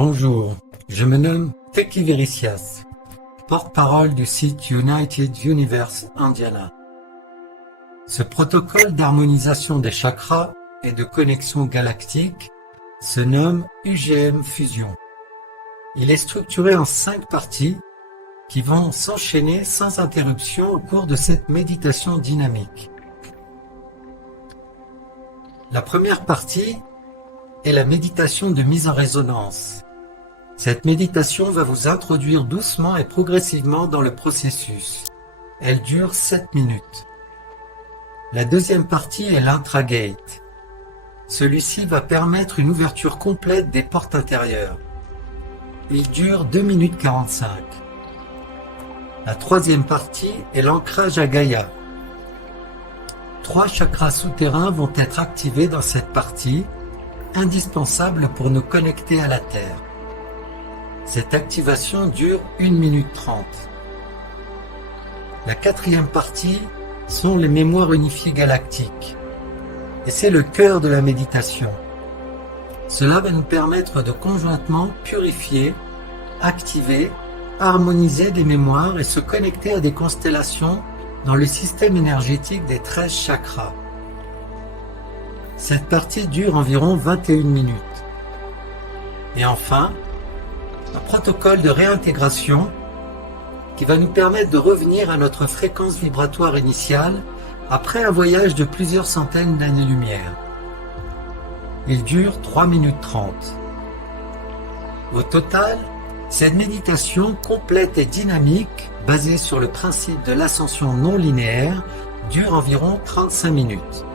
Bonjour, je me nomme Teki Vericias, porte-parole du site United Universe Indiana. Ce protocole d'harmonisation des chakras et de connexion galactique se nomme UGM Fusion. Il est structuré en 5 parties qui vont s'enchaîner sans interruption au cours de cette méditation dynamique. La première partie est la méditation de mise en résonance. Cette méditation va vous introduire doucement et progressivement dans le processus. Elle dure 7 minutes. La deuxième partie est l'intragate. Celui-ci va permettre une ouverture complète des portes intérieures. Il dure 2 minutes 45. La troisième partie est l'ancrage à Gaïa. 3 chakras souterrains vont être activés dans cette partie, indispensables pour nous connecter à la Terre. Cette activation dure 1 minute 30. La quatrième partie sont les mémoires unifiées galactiques. Et c'est le cœur de la méditation. Cela va nous permettre de conjointement purifier, activer, harmoniser des mémoires et se connecter à des constellations dans le système énergétique des 13 chakras. Cette partie dure environ 21 minutes. Et enfin, un protocole de réintégration qui va nous permettre de revenir à notre fréquence vibratoire initiale après un voyage de plusieurs centaines d'années-lumière. Il dure 3 minutes 30. Au total, cette méditation complète et dynamique, basée sur le principe de l'ascension non linéaire, dure environ 35 minutes.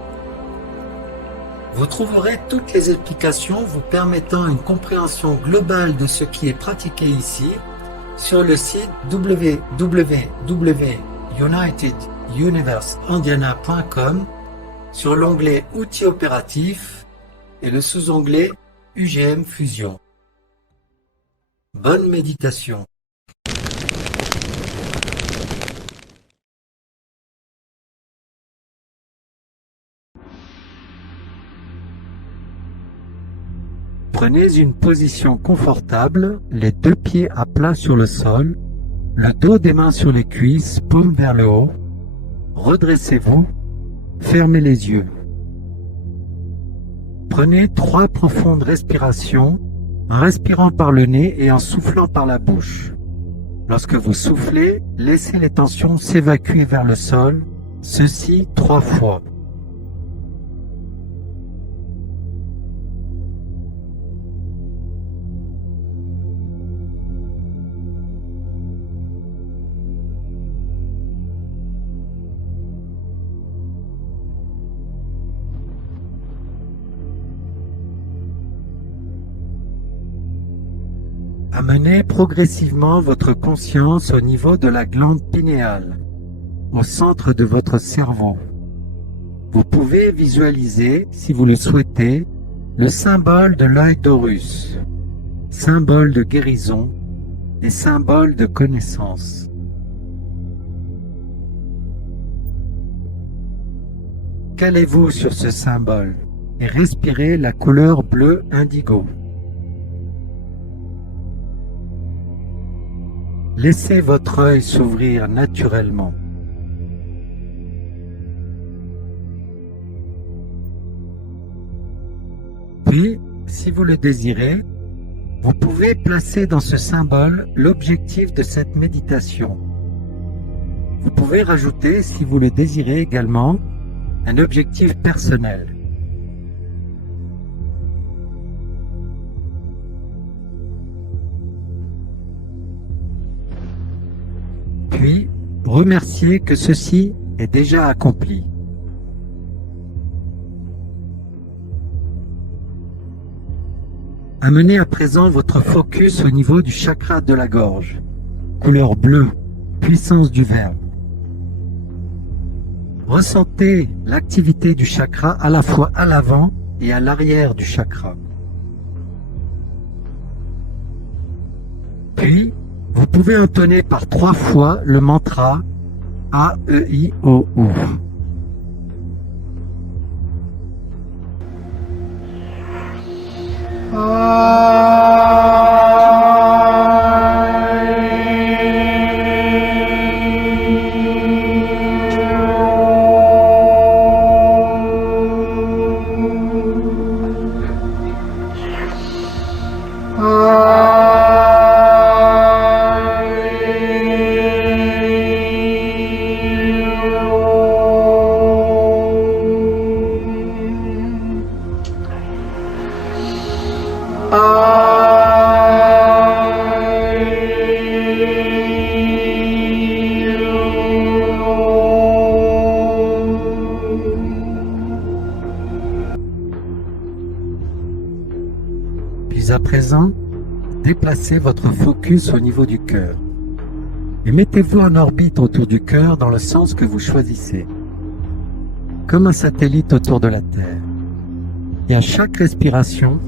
Vous trouverez toutes les explications vous permettant une compréhension globale de ce qui est pratiqué ici sur le site www.uniteduniverseindiana.com sur l'onglet Outils opératifs et le sous-onglet UGM Fusion. Bonne méditation. Prenez une position confortable, les 2 pieds à plat sur le sol, le dos des mains sur les cuisses, paume vers le haut. Redressez-vous, fermez les yeux. Prenez 3 profondes respirations, en respirant par le nez et en soufflant par la bouche. Lorsque vous soufflez, laissez les tensions s'évacuer vers le sol, ceci 3 fois. Amenez progressivement votre conscience au niveau de la glande pinéale, au centre de votre cerveau. Vous pouvez visualiser, si vous le souhaitez, le symbole de l'œil d'Horus, symbole de guérison et symbole de connaissance. Calez-vous sur ce symbole et respirez la couleur bleu indigo. Laissez votre œil s'ouvrir naturellement. Puis, si vous le désirez, vous pouvez placer dans ce symbole l'objectif de cette méditation. Vous pouvez rajouter, si vous le désirez également, un objectif personnel. Puis, remerciez que ceci est déjà accompli. Amenez à présent votre focus au niveau du chakra de la gorge, couleur bleue, puissance du verbe. Ressentez l'activité du chakra à la fois à l'avant et à l'arrière du chakra. Puis, vous pouvez entonner par 3 fois le mantra A-E-I-O-U. Puis à présent, déplacez votre focus au niveau du cœur et mettez-vous en orbite autour du cœur dans le sens que vous choisissez, comme un satellite autour de la Terre. Et à chaque respiration,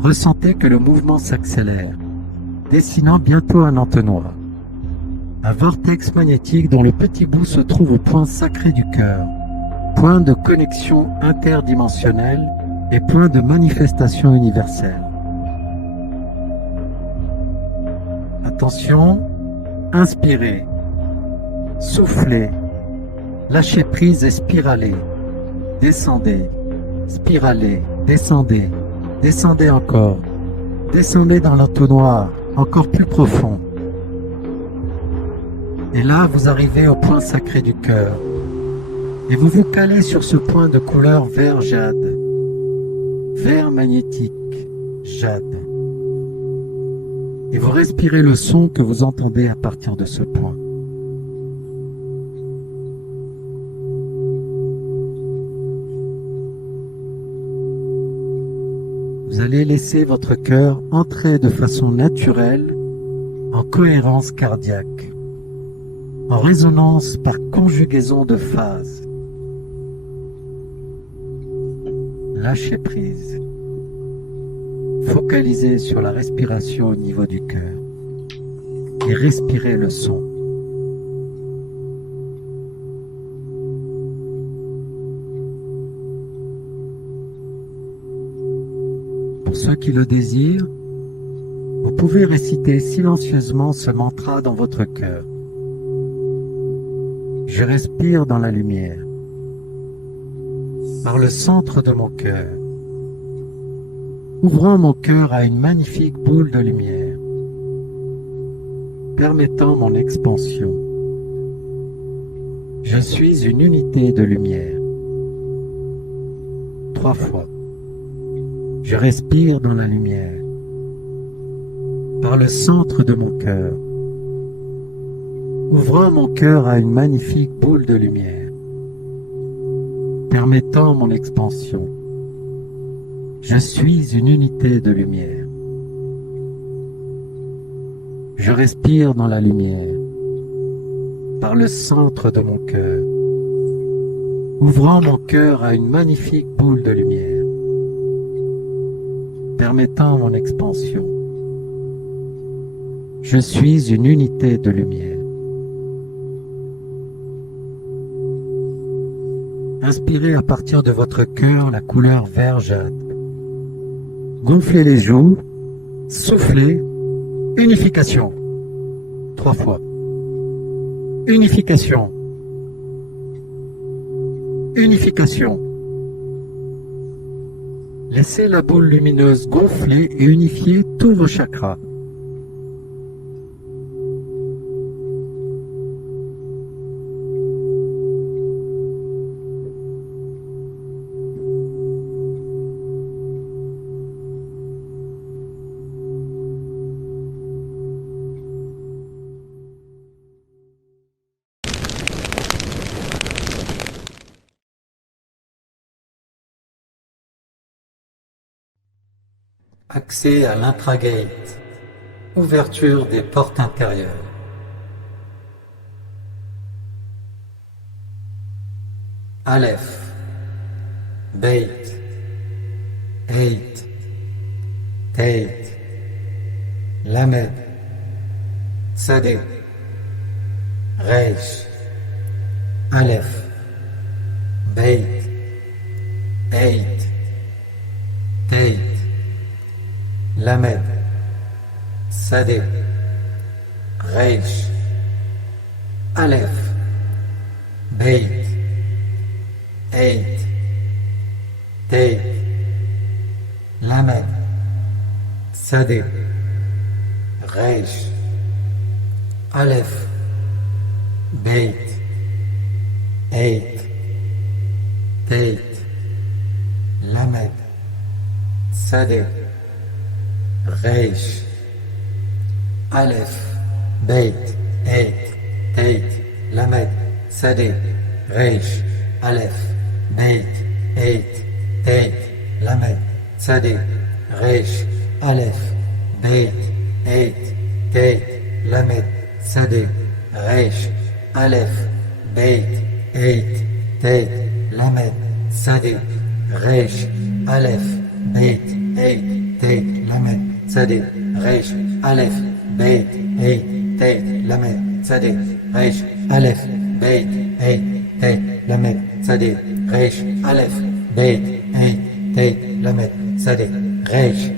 ressentez que le mouvement s'accélère, dessinant bientôt un entonnoir, un vortex magnétique dont le petit bout se trouve au point sacré du cœur, point de connexion interdimensionnelle et point de manifestation universelle. Attention, inspirez, soufflez, lâchez prise et spiralez, descendez, spiralez, descendez, descendez encore, descendez dans l'entonnoir encore plus profond. Et là, vous arrivez au point sacré du cœur et vous vous calez sur ce point de couleur vert jade, vert magnétique, jade. Et vous respirez le son que vous entendez à partir de ce point. Vous allez laisser votre cœur entrer de façon naturelle en cohérence cardiaque, en résonance par conjugaison de phases. Lâchez prise. Focalisez sur la respiration au niveau du cœur et respirez le son. Pour ceux qui le désirent, vous pouvez réciter silencieusement ce mantra dans votre cœur. Je respire dans la lumière, par le centre de mon cœur, ouvrant mon cœur à une magnifique boule de lumière, permettant mon expansion. Je suis une unité de lumière. 3 fois. Je respire dans la lumière, par le centre de mon cœur, ouvrant mon cœur à une magnifique boule de lumière, permettant mon expansion. Je suis une unité de lumière. Je respire dans la lumière, par le centre de mon cœur, ouvrant mon cœur à une magnifique boule de lumière, permettant mon expansion. Je suis une unité de lumière. Inspirez à partir de votre cœur la couleur vert jade. Gonflez les joues, soufflez, unification. 3 fois. Unification. Unification. Laissez la boule lumineuse gonfler et unifier tous vos chakras. Accès à l'intragate. Ouverture des portes intérieures. Aleph, Beit, Heit, Teit, Lamed, Sadeh, Reish, Aleph, Beit, Heit, Teit, Lamed, Sadeh, Reish, Aleph, Beit, Heit, Teit, Lamed, Sadeh, Reish, Aleph, Beit, Heit, Teit, Lamed, Sadeh, Reish, Aleph, Beit, Eit, Teit, Lamed, Sadeh, Reish, Aleph, Beit, Eit, Teit, Lamed, Sadeh, Reish, Aleph, Beit, Eit, Teit, Lamed, Sadeh, Reish, Aleph, Beit, Eit, Teit, Lamed, Sadeh, Reish, Aleph, Beit, Eit, Teit, Lamed, Sadeh, Reish, Aleph, Beit, Eit, Teit, Lamed, Sadeh, Reish, Aleph, Beit, Eit, Teit, Lamed, Sadeh, Reish, Aleph, Beit, Eit, Teit, Lamed, Sadeh, Reish.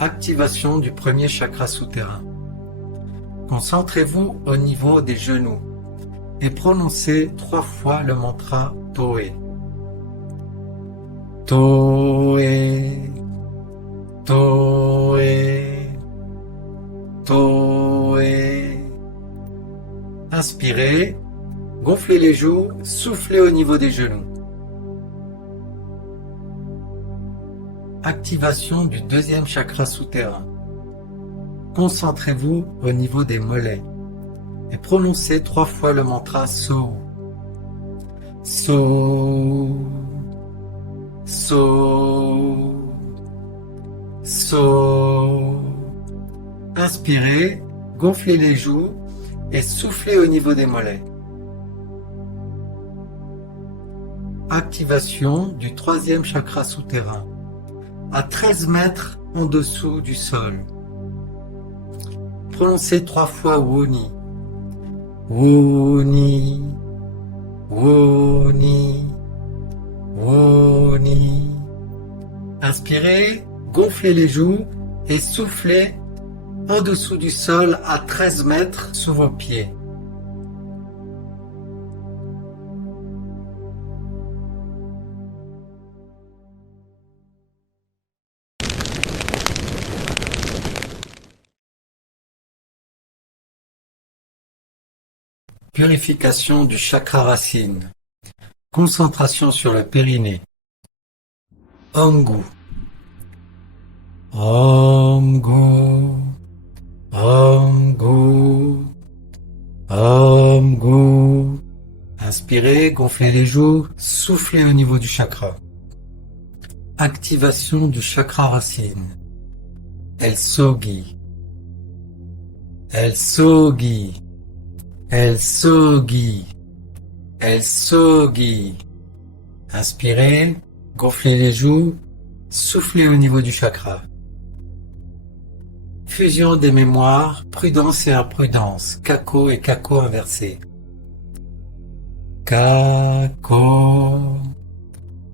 Activation du premier chakra souterrain. Concentrez-vous au niveau des genoux et prononcez 3 fois le mantra Toe. Toe, Toe, Toe. Inspirez, gonflez les joues, soufflez au niveau des genoux. Activation du deuxième chakra souterrain. Concentrez-vous au niveau des mollets et prononcez 3 fois le mantra So. So, So, So. Inspirez, gonflez les joues et soufflez au niveau des mollets. Activation du troisième chakra souterrain. À 13 mètres en dessous du sol. Prononcez 3 fois Woni. Woni, Woni, Woni. Inspirez, gonflez les joues et soufflez en dessous du sol à 13 mètres sous vos pieds. Purification du chakra racine. Concentration sur le périnée. Omgu. Omgu. Omgu. Omgu. Inspirez, gonflez les joues, soufflez au niveau du chakra. Activation du chakra racine. El Sogi. El Sogi. El Sogi. El Sogi. Inspirez, gonflez les joues, soufflez au niveau du chakra. Fusion des mémoires, prudence et imprudence, Kako et Kako inversé. Kako,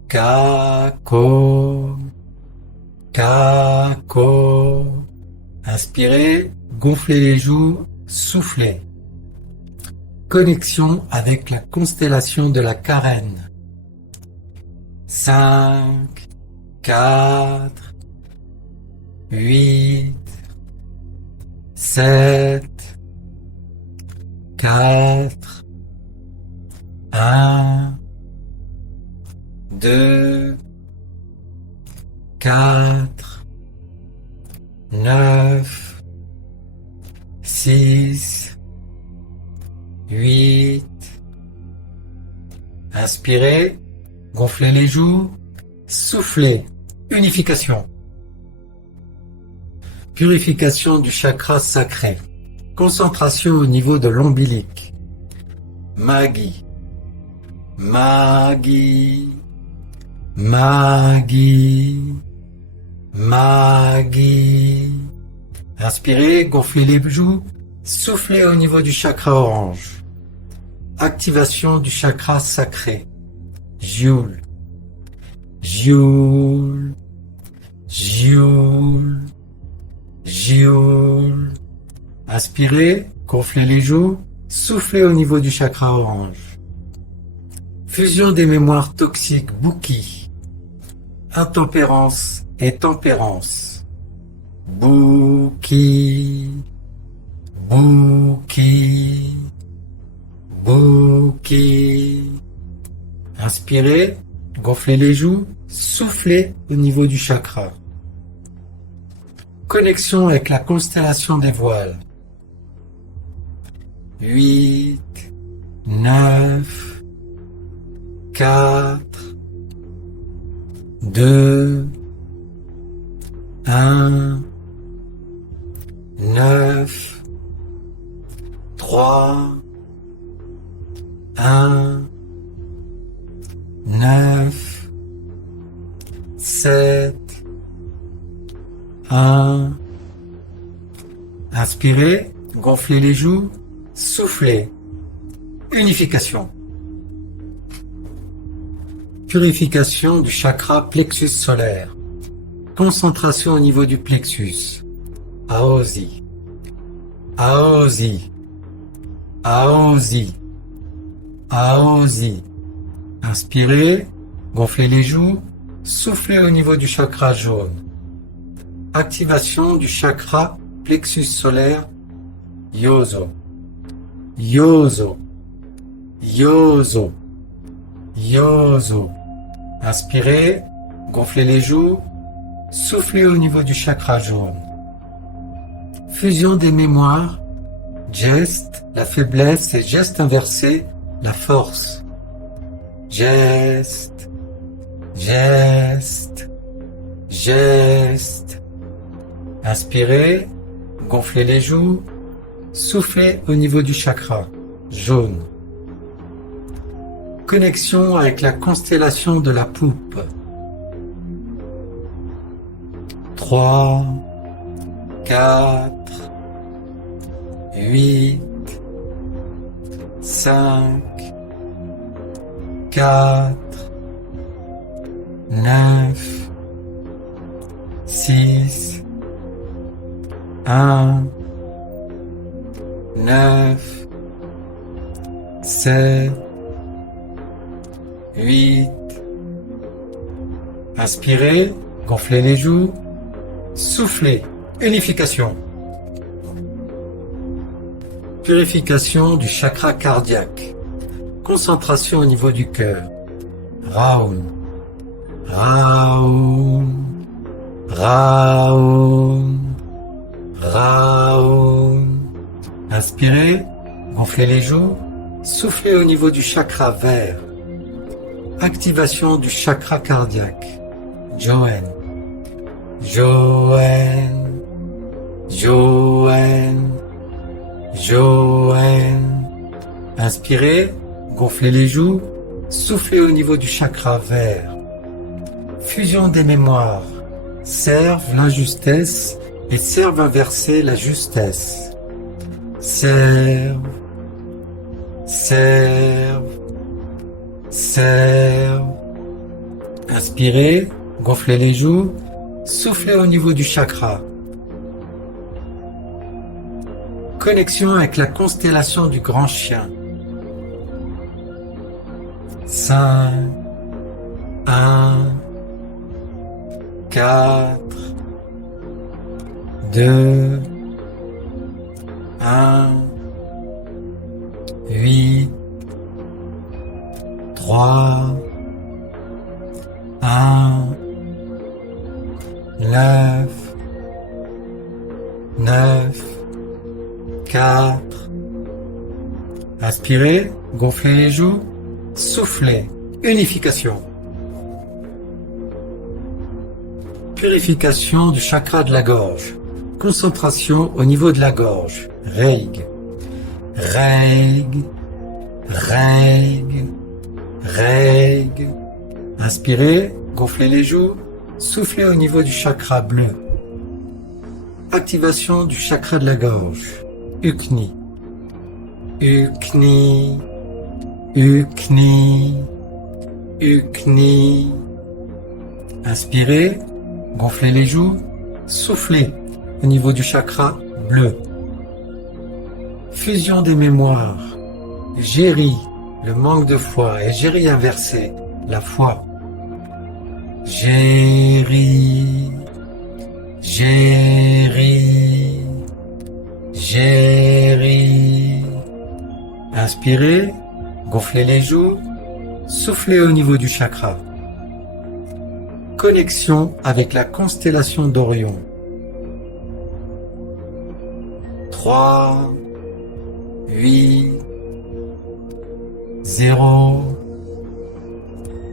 Kako, Kako. Inspirez, gonflez les joues, soufflez. Connexion avec la constellation de la Carène. 5, 4, 8, 7, 4, 1, 2, 4, 9, 6, 8. Inspirez, gonflez les joues, soufflez, unification. Purification du chakra sacré, concentration au niveau de l'ombilic. Magi, Magi, Magi, Magi. Inspirez, gonflez les joues, soufflez au niveau du chakra orange. Activation du chakra sacré. Joule, Joule, Joule, Joule. Inspirez, gonflez les joues, soufflez au niveau du chakra orange. Fusion des mémoires toxiques, Buki. Intempérance et tempérance. Buki, Buki, Buki. Inspirez, gonflez les joues, soufflez au niveau du chakra. Connexion avec la constellation des voiles. 8, 9, 4, 2, 1, 9, 3, 1, 9, 7, 1. Inspirez, gonflez les joues, soufflez. Unification. Purification du chakra plexus solaire. Concentration au niveau du plexus. Aosi, Aosi, Aosi, Aosi. Inspirez, gonflez les joues, soufflez au niveau du chakra jaune. Activation du chakra plexus solaire. Yoso, Yoso, Yoso, Yoso. Inspirez, gonflez les joues, soufflez au niveau du chakra jaune. Fusion des mémoires. Geste, la faiblesse, et geste inversé, la force. Geste, geste, geste. Inspirez, gonflez les joues, soufflez au niveau du chakra jaune. Connexion avec la constellation de la poupe. 3, 4, 8, 5, 4, 9, 6, 1, 9, 7, 8. Inspirez, gonflez les joues, soufflez, unification. Purification du chakra cardiaque. Concentration au niveau du cœur. Raum, Raum, Raum, Raum. Inspirez, gonflez les joues, soufflez au niveau du chakra vert. Activation du chakra cardiaque. Joen, Joen, Joen, Joen. Inspirez, gonflez les joues, soufflez au niveau du chakra vert. Fusion des mémoires. Serve l'injustesse et serve inversé la justesse. Serve, serve, serve. Inspirez, gonflez les joues, soufflez au niveau du chakra. Connexion avec la constellation du grand chien. 5, 1, 4, 2, 1, 8, 3, 1, 9, 9, 4. Inspirez, gonflez les joues, soufflez, unification. Purification du chakra de la gorge. Concentration au niveau de la gorge. Reig. Reig. Reig. Reig. Inspirez, gonflez les joues, soufflez au niveau du chakra bleu. Activation du chakra de la gorge. Ukni. Ukni. Ukni. Ukni. Inspirez, gonflez les joues, soufflez au niveau du chakra bleu. Fusion des mémoires. Géri, le manque de foi, et géri inversé, la foi. Géri, géri, géri. Inspirez, gonflez les joues, soufflez au niveau du chakra. Connexion avec la constellation d'Orion. 3, 8, 0,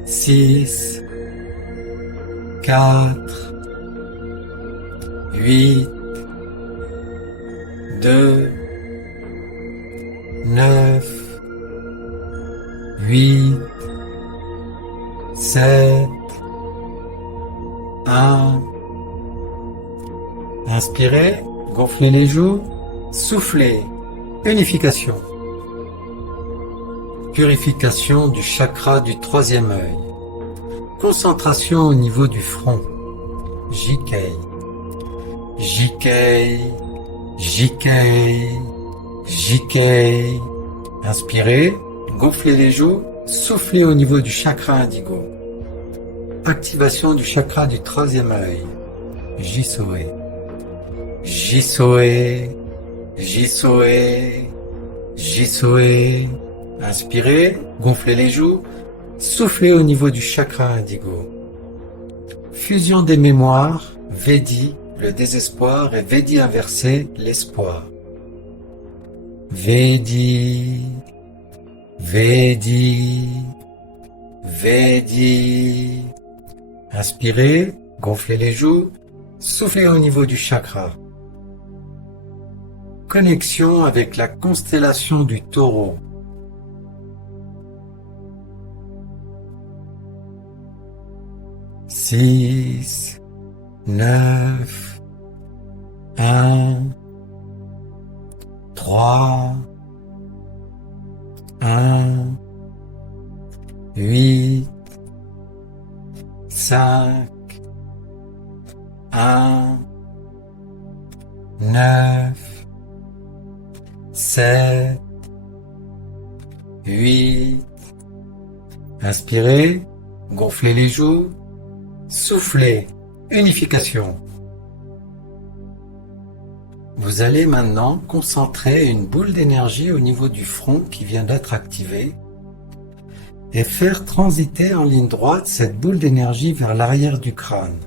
6, 4, 8, 2, 9, 8, 7, 1. Inspirez, gonflez les joues, soufflez. Unification. Purification du chakra du troisième œil. Concentration au niveau du front. Jikei. Jikei. Jikei. Jikei. Inspirez, gonflez les joues, soufflez au niveau du chakra indigo. Activation du chakra du troisième œil. Jisoe. Jisoe. Jisoe. Jisoe. Inspirez, gonflez les joues, soufflez au niveau du chakra indigo. Fusion des mémoires, Vedi, le désespoir, et Vedi inversé, l'espoir. Vedi, Vedi, Vedi. Inspirez, gonflez les joues, soufflez au niveau du chakra. Connexion avec la constellation du Taureau. 6, 9, 1, 3, 1, 8, 5, 1, 9, 7, 8. Inspirez, gonflez les joues, soufflez, unification. Vous allez maintenant concentrer une boule d'énergie au niveau du front qui vient d'être activée et faire transiter en ligne droite cette boule d'énergie vers l'arrière du crâne.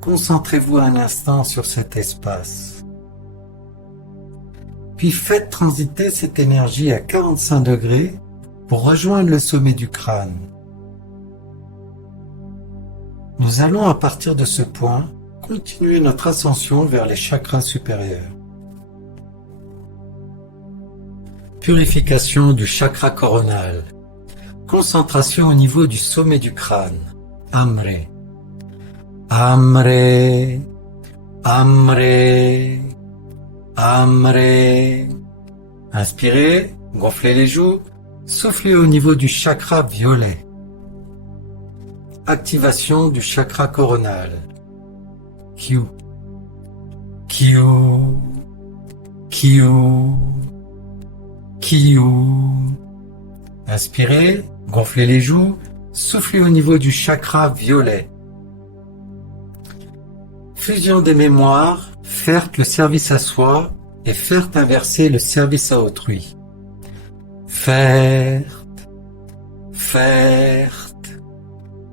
Concentrez-vous un instant sur cet espace. Puis faites transiter cette énergie à 45 degrés pour rejoindre le sommet du crâne. Nous allons à partir de ce point continuer notre ascension vers les chakras supérieurs. Purification du chakra coronal. Concentration au niveau du sommet du crâne. Amre. Amre. Amre. Amre. Inspirez, gonflez les joues, soufflez au niveau du chakra violet. Activation du chakra coronal. Q. Q. Q. Q. Inspirez, gonflez les joues, soufflez au niveau du chakra violet. Fusion des mémoires, faites le service à soi et faites inverser le service à autrui. Faites, faites,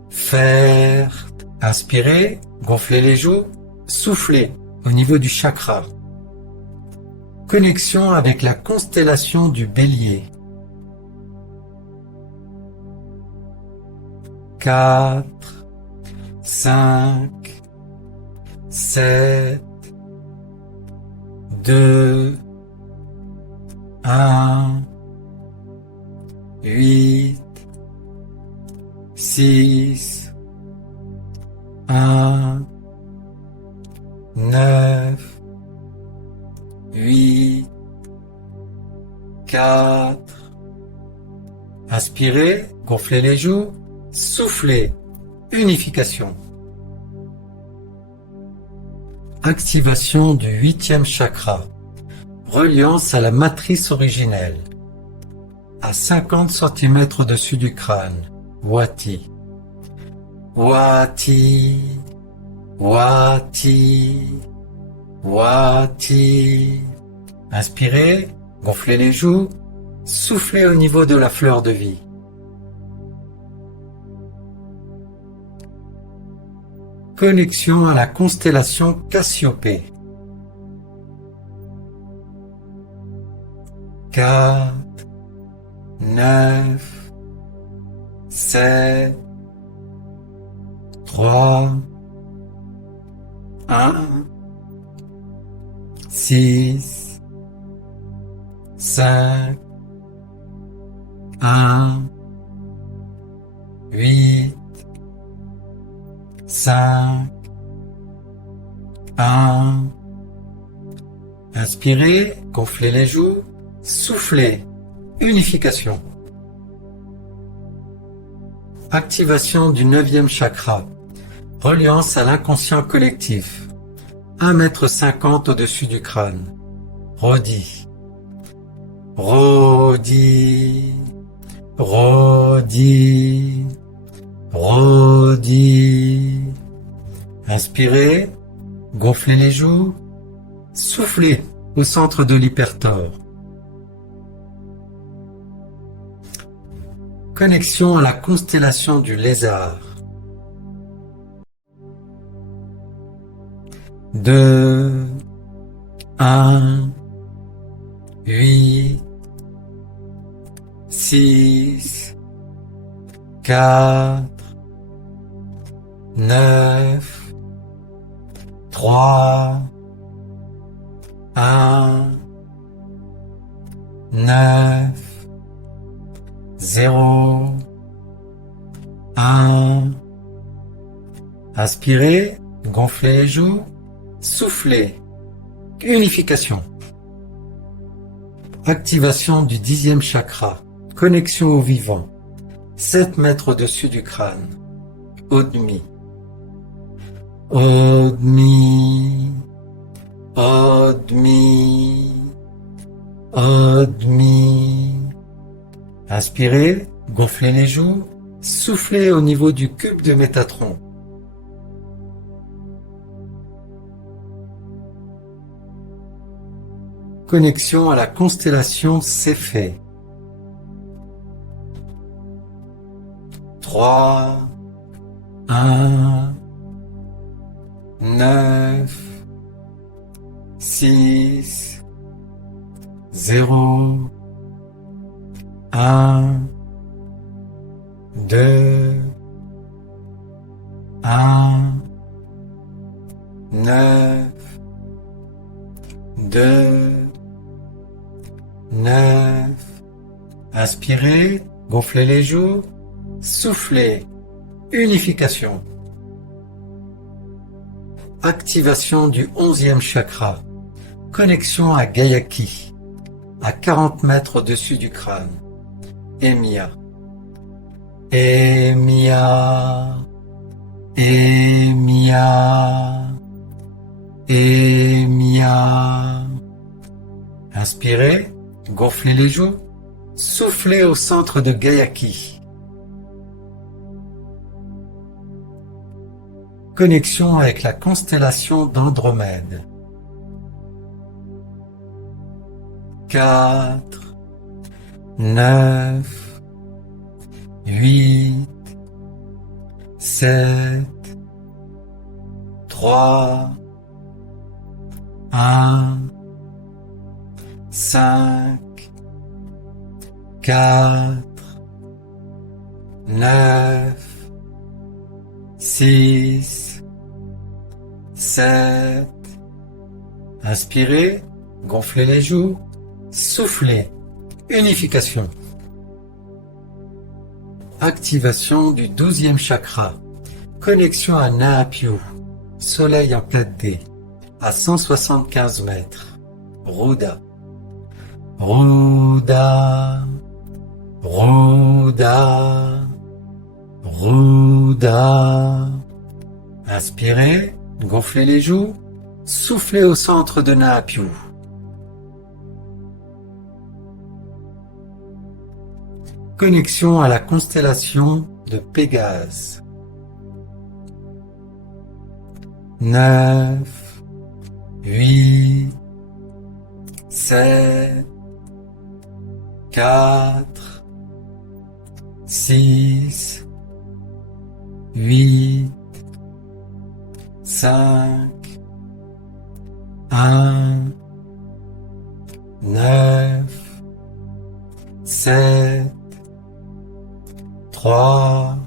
faites. Inspirez, gonflez les joues, soufflez au niveau du chakra. Connexion avec la constellation du Bélier. 4, 5, 7, 2, 1, 8, 6, 1, 9, 8, 4. Inspirez, gonflez les joues, soufflez, unification. Activation du 8e chakra, reliance à la matrice originelle, à 50 cm au-dessus du crâne, Wati. Wati, Wati, Wati. Inspirez, gonflez les joues, soufflez au niveau de la fleur de vie. Connexion à la constellation Cassiopée. 4, 9, 7, 3, 1, 6, 5, 1, 8, 5, 1. Inspirez, gonflez les joues, soufflez, unification. Activation du 9e chakra, reliance à l'inconscient collectif, 1,50 m au-dessus du crâne, Rodi. Rodi, Rodi, Rodi. Inspirez, gonflez les joues, soufflez au centre de l'hypertore. Connexion à la constellation du lézard. 2, 1, 8, 6, 4, 9, 3, 1, 9, 0, 1. Inspirez, gonflez les joues, soufflez, unification. Activation du 10e chakra, connexion au vivant, 7 mètres au-dessus du crâne, Odmi. Odmi, Odmi, Odmi. Inspirez, gonflez les joues, soufflez au niveau du cube de Métatron. Connexion à la constellation Céphée. 3, 1, 9, 6, 0, 1, 2, 1, 9, 2, 9. Inspirez, gonflez les joues, soufflez, unification. Activation du 11e chakra, connexion à Gayaki, à 40 mètres au-dessus du crâne, Emia. Emia, Emia, Emia. Inspirez, gonflez les joues, soufflez au centre de Gayaki. Connexion avec la constellation d'Andromède. 4, 9, 8, 7, 3, 1, 5, 4, 9, 6, 7. Inspirez, gonflez les joues, soufflez. Unification. Activation du 12e chakra. Connexion à Naapyu, soleil en pleine D, à 175 mètres. Ruda. Ruda. Ruda. Ruda. Inspirez, gonflez les joues, soufflez au centre de Naapyu. Connexion à la constellation de Pégase. 9, 8, 7, 4, 6, 8, 5, 1, 9, 7, 3.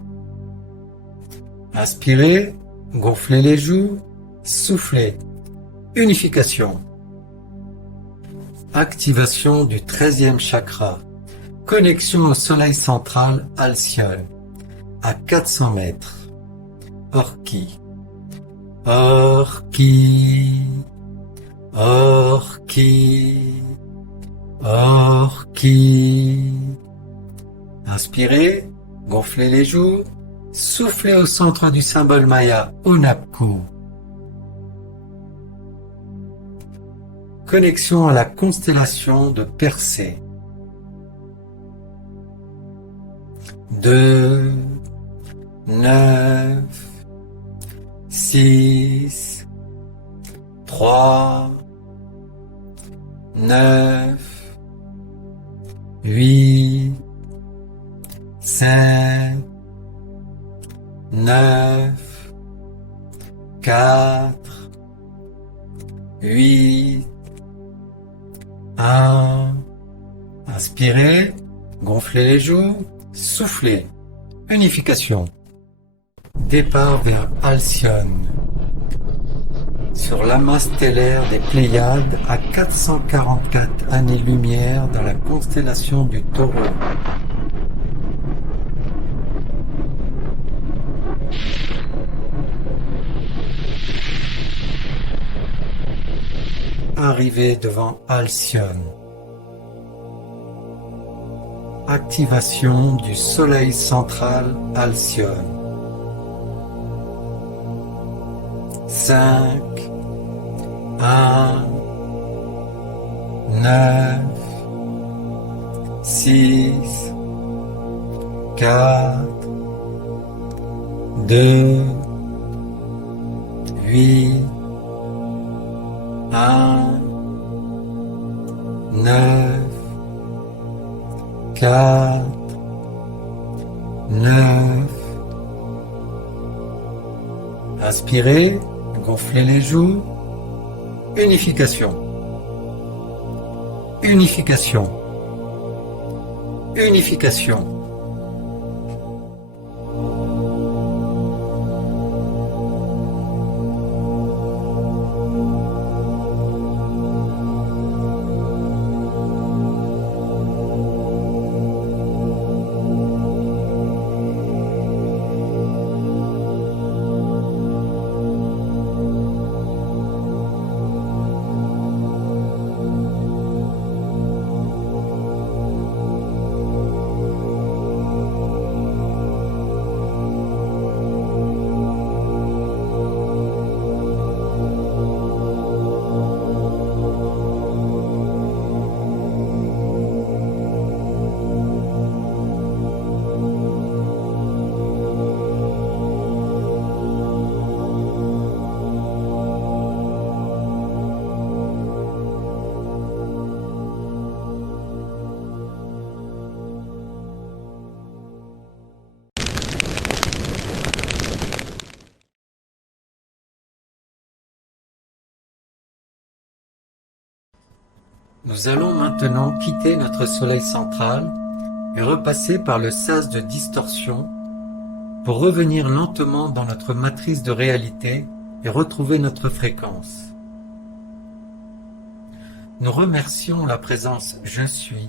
Inspirez, gonflez les joues, soufflez. Unification. Activation du 13e chakra. Connexion au soleil central Alcyone, à 400 mètres. Orki. Orki. Orki. Orki. Inspirez, gonflez les joues, soufflez au centre du symbole maya Onapku. Connexion à la constellation de Persée. 2, 9, 6, 3, 9, 8, 7, 9, 4, 8, 1. Inspirez, gonflez les joues, soufflez. Unification. Départ vers Alcyone. Sur l'amas stellaire des Pléiades à 444 années-lumière dans la constellation du Taureau. Arrivée devant Alcyone. Activation du soleil central Alcyone. 5, 1, 9, 6, 4, 2, 8, 1, 9, 4, 9. Inspirez, gonflez les joues. Unification. Unification. Unification. Nous allons maintenant quitter notre soleil central et repasser par le sas de distorsion pour revenir lentement dans notre matrice de réalité et retrouver notre fréquence. Nous remercions la présence « Je suis »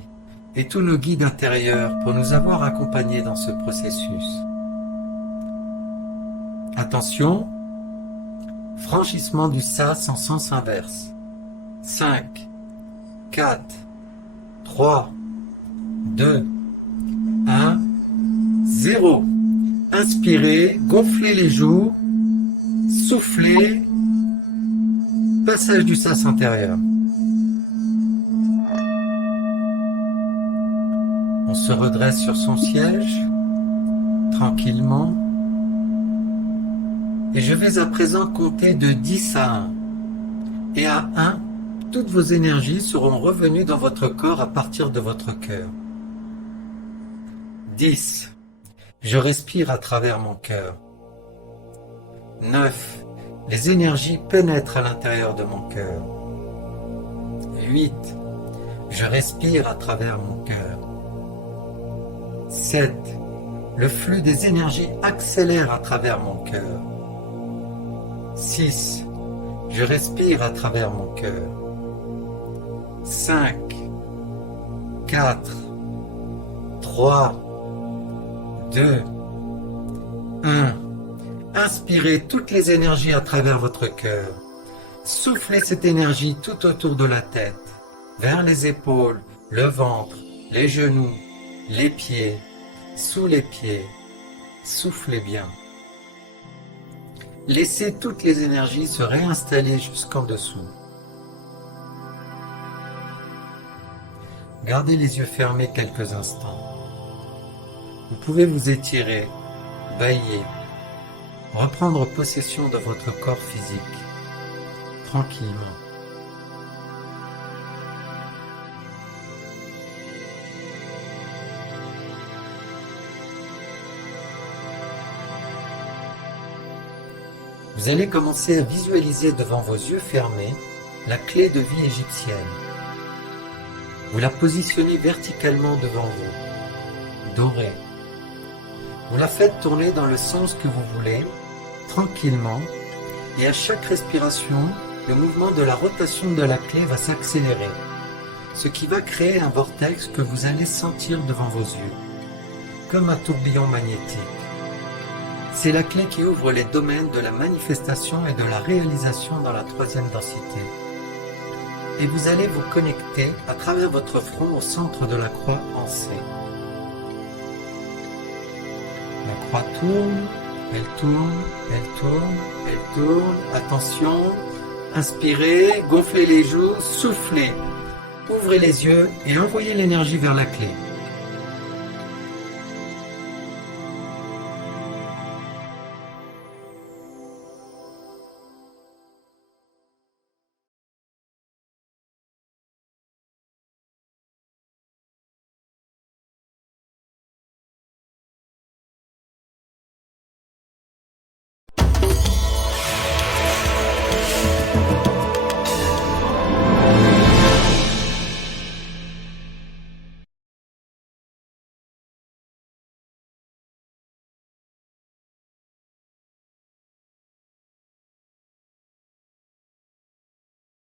et tous nos guides intérieurs pour nous avoir accompagnés dans ce processus. Attention, franchissement du sas en sens inverse. 5, 4, 3, 2, 1, 0. Inspirez, gonflez les joues, soufflez, passage du sas intérieur. On se redresse sur son siège, tranquillement, et je vais à présent compter de 10 à 1. Et à 1, toutes vos énergies seront revenues dans votre corps à partir de votre cœur. 10. Je respire à travers mon cœur. 9. Les énergies pénètrent à l'intérieur de mon cœur. 8. Je respire à travers mon cœur. 7. Le flux des énergies accélère à travers mon cœur. 6. Je respire à travers mon cœur. 5. 4. 3. 2. 1. Inspirez toutes les énergies à travers votre cœur. Soufflez cette énergie tout autour de la tête, vers les épaules, le ventre, les genoux, les pieds, sous les pieds. Soufflez bien. Laissez toutes les énergies se réinstaller jusqu'en dessous. Gardez les yeux fermés quelques instants. Vous pouvez vous étirer, bâiller, reprendre possession de votre corps physique, tranquillement. Vous allez commencer à visualiser devant vos yeux fermés la clé de vie égyptienne. Vous la positionnez verticalement devant vous, dorée. Vous la faites tourner dans le sens que vous voulez, tranquillement, et à chaque respiration, le mouvement de la rotation de la clé va s'accélérer, ce qui va créer un vortex que vous allez sentir devant vos yeux, comme un tourbillon magnétique. C'est la clé qui ouvre les domaines de la manifestation et de la réalisation dans la troisième densité. Et vous allez vous connecter à travers votre front au centre de la croix en C. La croix tourne, elle tourne, elle tourne, elle tourne. Attention, inspirez, gonflez les joues, soufflez. Ouvrez les yeux et envoyez l'énergie vers la clé.